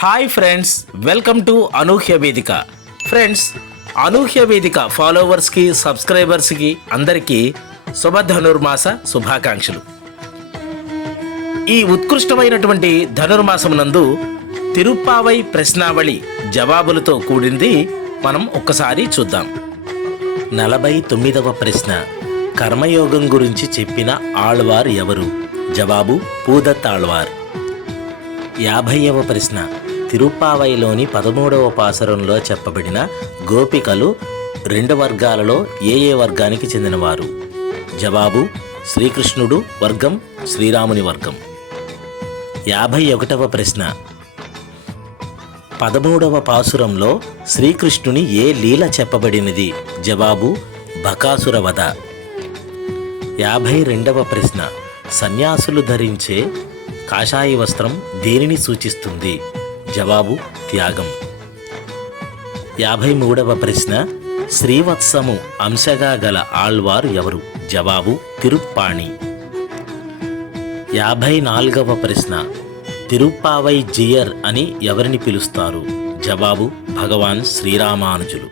Hi friends, welcome to అనూహ్య వేదిక. Friends, అనూహ్య వేదిక ఫాలోవర్స్కి, సబ్స్క్రైబర్స్కి అందరికీ శుభ ధనుర్మాస శుభాకాంక్షలు. ఈ ఉత్కృష్టమైనటువంటి ధనుర్మాసం నందు తిరుప్పావై ప్రశ్నావళి జవాబులతో కూడింది మనం ఒక్కసారి చూద్దాం. 49వ ప్రశ్న, కర్మయోగం గురించి చెప్పిన ఆళ్వార్ ఎవరు? జవాబు పూదత్ ఆళ్వార్. 50వ ప్రశ్న, తిరుప్పావైలోని 13వ పాసురంలో చెప్పబడిన గోపికలు 2 వర్గాలలో ఏ వర్గానికి చెందినవారు? జవాబు శ్రీకృష్ణుడు వర్గం, శ్రీరాముని వర్గం. 51వ ప్రశ్న, 13వ పాసురంలో శ్రీకృష్ణుని ఏ లీల చెప్పబడినది? జవాబు బకాసుర వధ. 52వ ప్రశ్న, సన్యాసులు ధరించే కాషాయ వస్త్రం దేనిని సూచిస్తుంది? జవాబు త్యాగం. 53వ ప్రశ్న, శ్రీవత్సము అంశగా గల ఆళ్వార్ ఎవరు? జవాబు తిరుప్పాణి. 54వ ప్రశ్న, తిరుప్పావై జియర్ అని ఎవరిని పిలుస్తారు? జవాబు భగవాన్ శ్రీరామానుజులు.